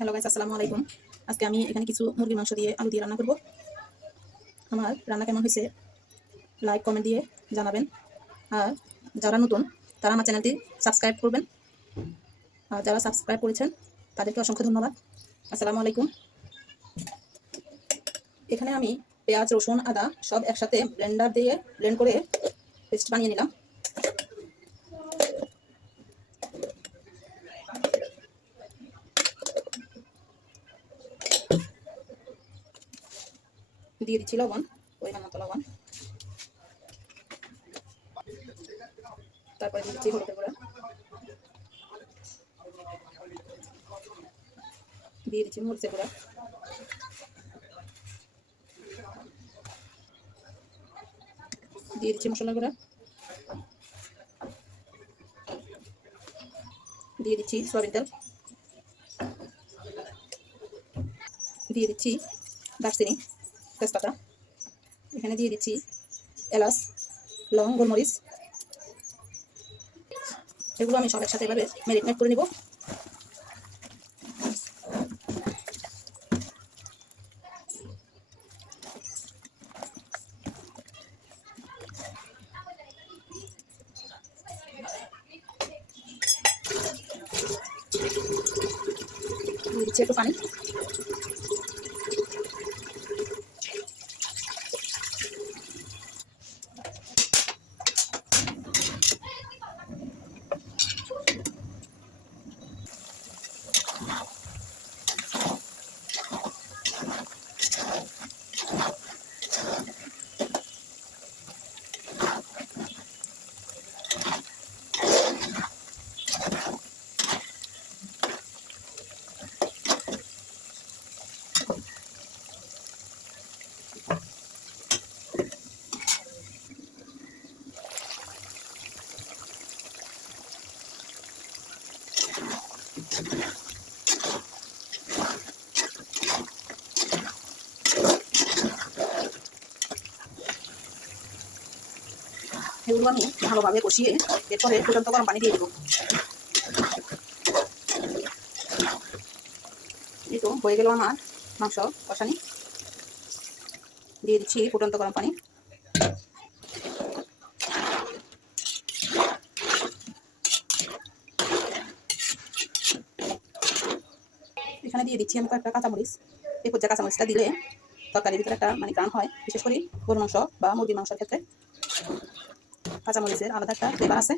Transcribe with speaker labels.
Speaker 1: Hello guys আসসালামু আলাইকুম। আজকে আমি এখানে কিছু মুরগির মাংস দিয়ে আলু দিয়ে রান্না করব। আমার রান্না কেমন হয়েছে লাইক কমেন্ট দিয়ে জানাবেন। আর যারা নতুন, তারা আমার চ্যানেলটি সাবস্ক্রাইব করবেন। আর যারা সাবস্ক্রাইব করেছেন, তাদেরকে অসংখ্য ধন্যবাদ। আসসালামু আলাইকুম। এখানে আমি পেঁয়াজ, রসুন, আদা সব একসাথে ব্লেন্ডার দিয়ে ব্লেন্ড করে পেস্ট বানিয়ে নিলাম। দিয়ে দিচ্ছি লবণ, পরিমাণ মতো লবণ। তারপরে দিয়ে দিচ্ছি হলুদের গুঁড়া। দিয়ে দিচ্ছি মরিচের গুঁড়া। দিয়ে দিচ্ছি মশলার গুঁড়া। দিয়ে দিচ্ছি সয়াবিন তেল। দিয়ে দিচ্ছি দারচিনি। তেজপাতা। এখানে দিয়ে দিচ্ছি এলাচ লং গোলমরিচ। এগুলো আমি সব একসাথে এভাবে ম্যারিনেট করে নিব। দিচ্ছি একটু পানি। এগুলো আমি ভালোভাবে কষিয়ে এরপরে ফুটন্ত গরম পানি দিয়ে দেবো। এই তো হয়ে গেল আমার মাংস কষানি। দিয়ে দিচ্ছি ফুটন্ত গরম পানি। এখানে দিয়ে দিচ্ছি, আমি কয়েকটা কাঁচামরিচ এই পর্যায়ে কাঁচামরিচটা দিলে তরকারির ভিতরে একটা মানে গান হয়। বিশেষ করে গরু মাংস বা মুরগির মাংসের ক্ষেত্রে কাঁচামরিচের আলাদা একটা ফ্লেভার আছে।